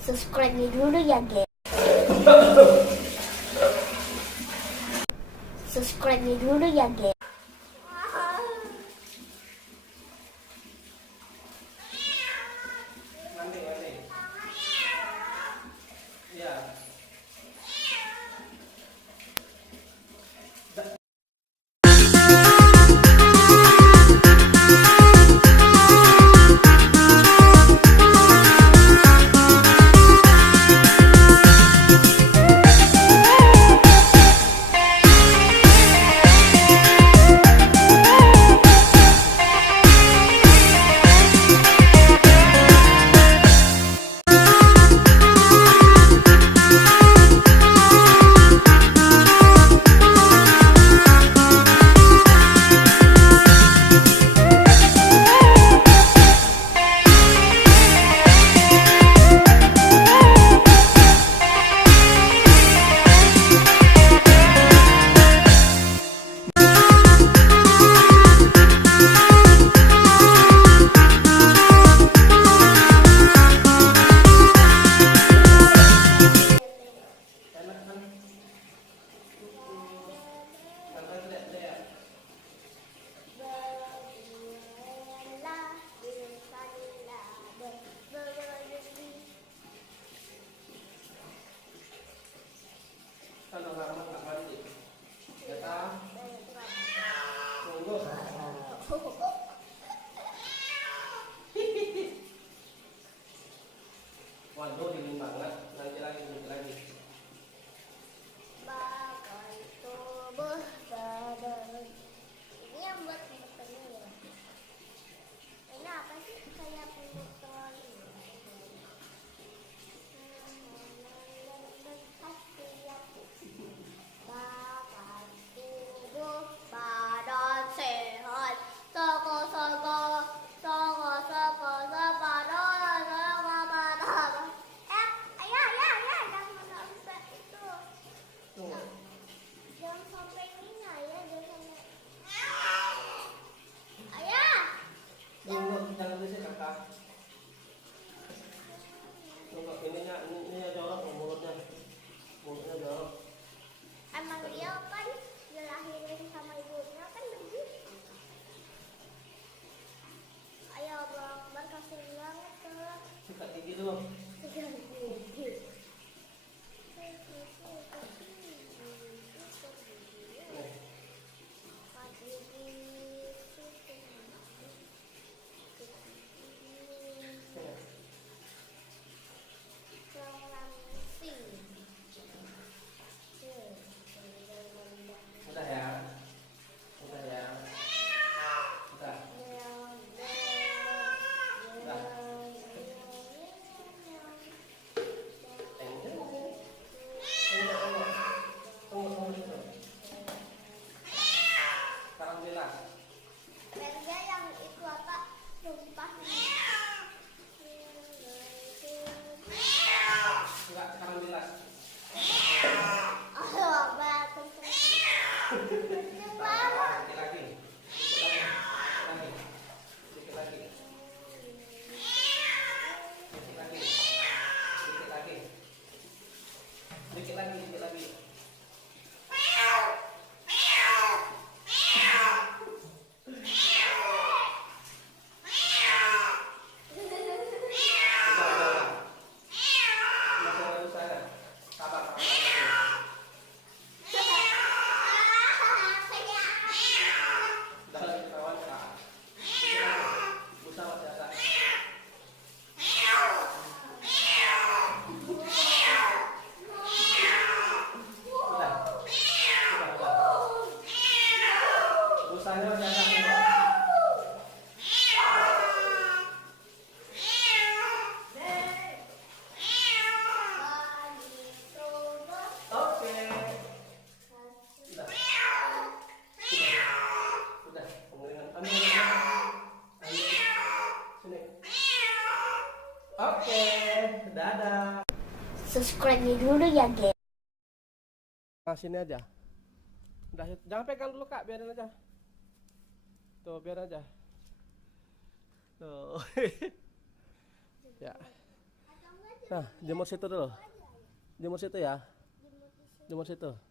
Subscribe dulu ya, guys. Subscribe dulu ya, guys. Mandi. Iya. Kalau lama nggak mandi, kita tunggu. Waduh, dingin banget. Nanti lagi. Bagai tubuh badan. Ini yang buat penutupannya ya. Ini apa sih? Kayak penutupan. Bagai tubuh badan sehat. Soko sepadan. Ayah, jangan sampai itu. Tunggu. Jangan sampai ini, ayah, jangan sampai. Ayah, Tunggu, jangan berisik kakak. Tunggu, ininya jorok, mulutnya jorok. emang dia kan dilahirin sama ibunya kan begitu. Ayah, bang, kasihan banget tuh. Sikat gigi dulu. Kasihan gigi. Udah ya. Udah. Tunggu situ. Sekarang jelas. Mereka yang itu apa? Sumpah. Enggak, sekarang jelas. Oh, batuk. Kenceng banget. Sedikit lagi. Sedikit lagi. Udah. Masih ada usaha. Sabar. Udah lagi perawan Kak. Sedikit lagi. Busa masih ada. Udah. Busanya masih ada. Oke. Udah. Pengeringan. Sini. Oke. Dadah. Subscribe dulu ya, guys. Nah, sini aja. Udah, jangan pegang dulu Kak, biarin aja. Tuh, biar aja. Tuh. Ya. Atau enggak Nah, jemur situ dulu. Jemur situ ya. Jemur di sini. Jemur situ.